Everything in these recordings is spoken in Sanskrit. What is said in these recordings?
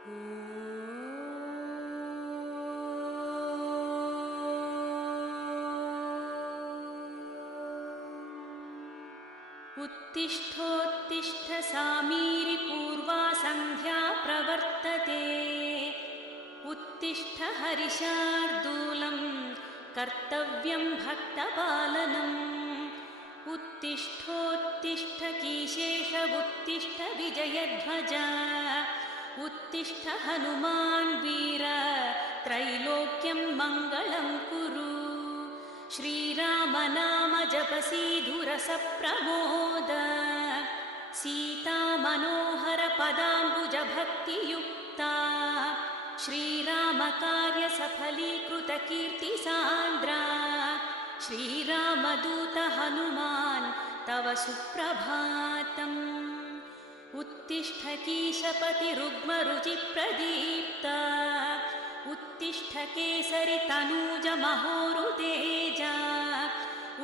उत्तिष्ठोत्तिष्ठ सामीरि पूर्वा सन्ध्या प्रवर्तते। उत्तिष्ठ हरिशार्दूलं कर्तव्यं भक्तपालनम्। उत्तिष्ठोत्तिष्ठ कीशेष उत्तिष्ठ विजयध्वज। उत्तिष्ठ हनुमान् वीर त्रैलोक्यं मङ्गलं कुरु। श्रीराम नाम जपसीधुरस प्रमोद। सीता मनोहर पदाम्बुज भक्तियुक्ता। श्रीराम कार्य सफलीकृत कीर्ति सान्द्रा। श्रीरामदूत हनुमान् तव सुप्रभातम्। उत्तिष्ठ कीशपति रुग्म रुचि प्रदीप्त। उत्तिष्ठ केसरि तनूज महोरुतेज।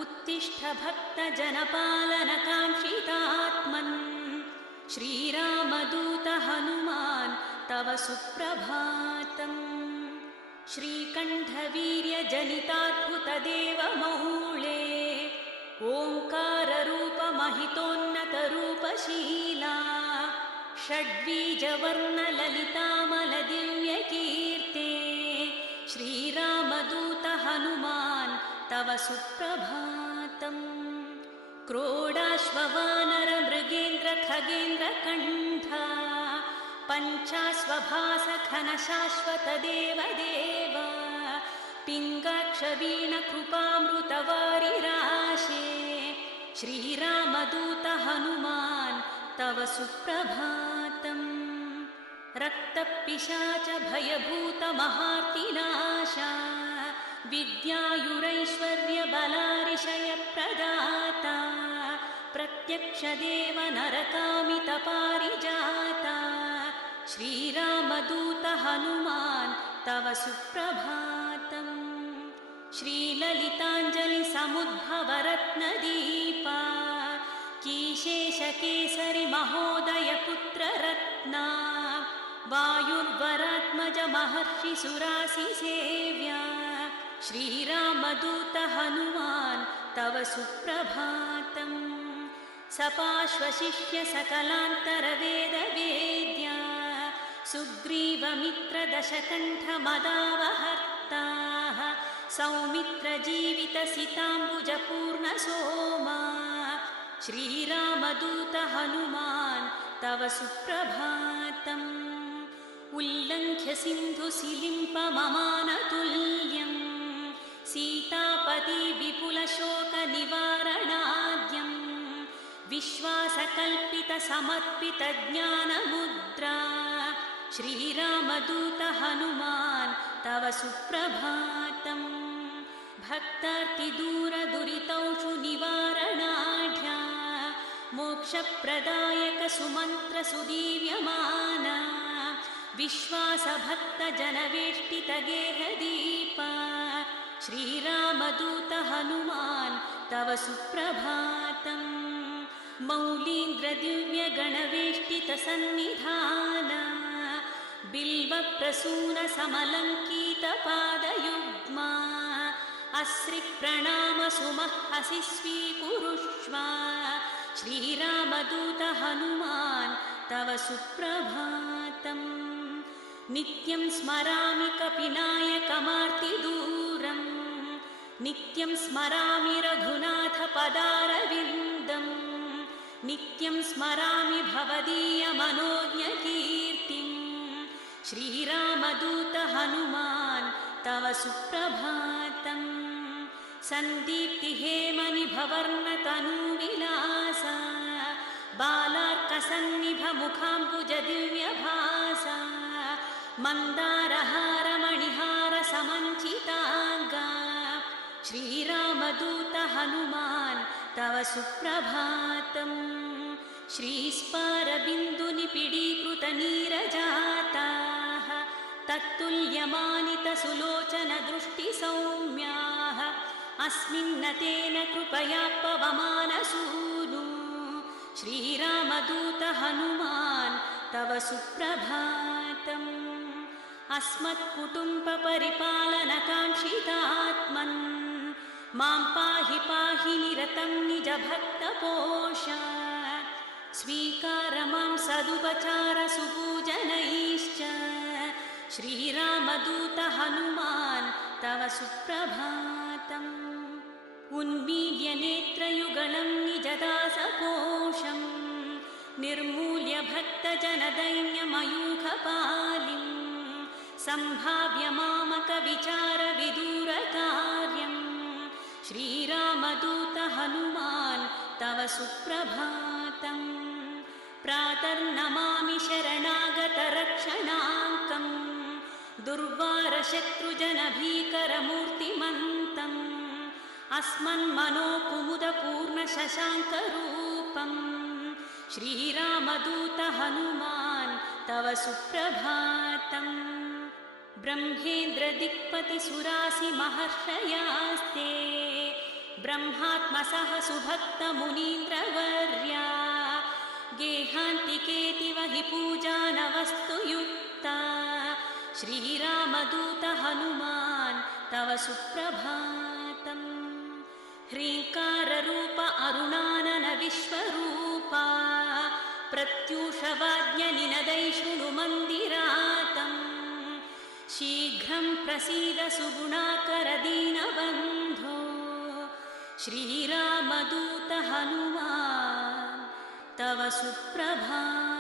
उत्तिष्ठ भक्त जनपालन काङ्क्षितात्मन्। श्रीरामदूत हनुमान् तव सुप्रभातम्। श्रीकण्ठवीर्य जनिताद्भुत देवमौळे। ओङ्कार रूप महितोन्नत रूपशीला। षड्बीजवर्ण ललितामल दिव्यकीर्ते। श्रीरामदूत हनुमान् तव सुप्रभातम्। क्रोडाश्ववानर मृगेन्द्र खगेन्द्र कण्ठ। पञ्चाश्वभास घन शाश्वत देवदेव। पिङ्गाक्ष वीण कृपामृतवारिराशे। श्रीरामदूत हनुमान् तव सुप्रभातम्। रक्तपिशाच भयभूत महार्तिनाशा। विद्यायुरैश्वर्य बलारिषय प्रदाता। प्रत्यक्ष देव नरकामित पारिजाता। श्रीरामदूत हनुमान् तव सुप्रभातम्। श्रीललिताञ्जलि समुद्भव रत्नदीपा। कीशेष केसरि महोदय पुत्र रत्ना। वायुर्वरात्मज महर्षि सुरासि सेव्या। श्रीरामदूत हनुमान् तव सुप्रभातम्। सपाश्वशिष्य सकलान्तर वेद वेद्या। सुग्रीवमित्र दशकण्ठ मदावहर्ता। सौमित्र जीवित सिताम्बुज पूर्ण सोमा। श्रीरामदूत हनुमान् तव सुप्रभातम्। उल्लङ्घ्य सिन्धु सिलिम्प ममानतुल्यम्। सीतापति विपुल शोक निवारणाद्यम्। विश्वासकल्पित समर्पित ज्ञानमुद्रा। श्रीरामदूत हनुमान् तव सुप्रभातम्। भक्तार्तिदूर दुरितौषु निवारणाढ्या। मोक्षप्रदायक सुमन्त्र सुदीव्यमाना। विश्वास भक्त जनवेष्टित गेहदीपा। श्रीरामदूत हनुमान् तव सुप्रभातम्। मौलीन्द्र दिव्य गणवेष्टित सन्निधाना। बिल्व प्रसून समलङ्कित पादयुग्मा। अस्रि प्रणाम सुमहसि स्वीकुरुष्व। श्रीरामदूत हनुमान् तव सुप्रभातम्। नित्यं स्मरामि कपिनायकमार्तिदूरम्। नित्यं स्मरामि रघुनाथ पदारविन्दम्। नित्यं स्मरामि भवदीय मनोज्ञकीर्तिम्। श्रीरामदूत हनुमान् तव सुप्रभातम्। सन्दीप्ति हेमनिभवर्ण तनूविलासा। बालार्कसन्निभ मुखाम्बुज दिव्यभासा। मन्दारहार मणिहार समञ्चिताङ्गा। श्रीरामदूत हनुमान् तव सुप्रभातम्। श्रीस्पारबिन्दुनिपिडीकृत नीरजाताः। तत्तुल्यमानित सुलोचन दृष्टि सौम्याः। अस्मिन्नतेन कृपया पवमानसूनु। श्रीरामदूत हनुमान् तव सुप्रभातम्। अस्मत्कुटुम्बपरिपालनकाङ्क्षितात्मन् मां पाहि पाहि निरतं निजभक्तपोष स्वीकार मां सदुपचार सुपूजनैश्च श्रीरामदूत हनुमान् तव सुप्रभातम् उन्मील्य नेत्रयुगलं निजदासपोषं निर्मूल्य भक्तजनदैन्यमयूखपालिं सम्भाव्य मामकविचारविदूरकार्यं श्रीरामदूत हनुमान् तव सुप्रभातम् प्रातर्नमामि शरणागतरक्षणाङ्कं दुर्वारशत्रुजनभीकरमूर्तिमन्तम् अस्मन्मनोकुमुदपूर्णशशाङ्करूपं श्रीरामदूत हनुमान् तव सुप्रभातम् ब्रह्मेन्द्रदिक्पतिसुरासि महर्षयास्ते ब्रह्मात्मसः सुभक्तमुनीन्द्रवर्या गेहान्तिकेतिव हि पूजानवस्तु युक्ता श्रीरामदूत हनुमान् तव सुप्रभातम् ह्रीङ्काररूप अरुणानन विश्वरूपा प्रत्यूषवाद्यनिनदै शृणु मन्दिरातम् शीघ्रं प्रसीद सुगुणाकर दीनबन्धो श्रीरामदूत हनुमान् तव सुप्रभातम्।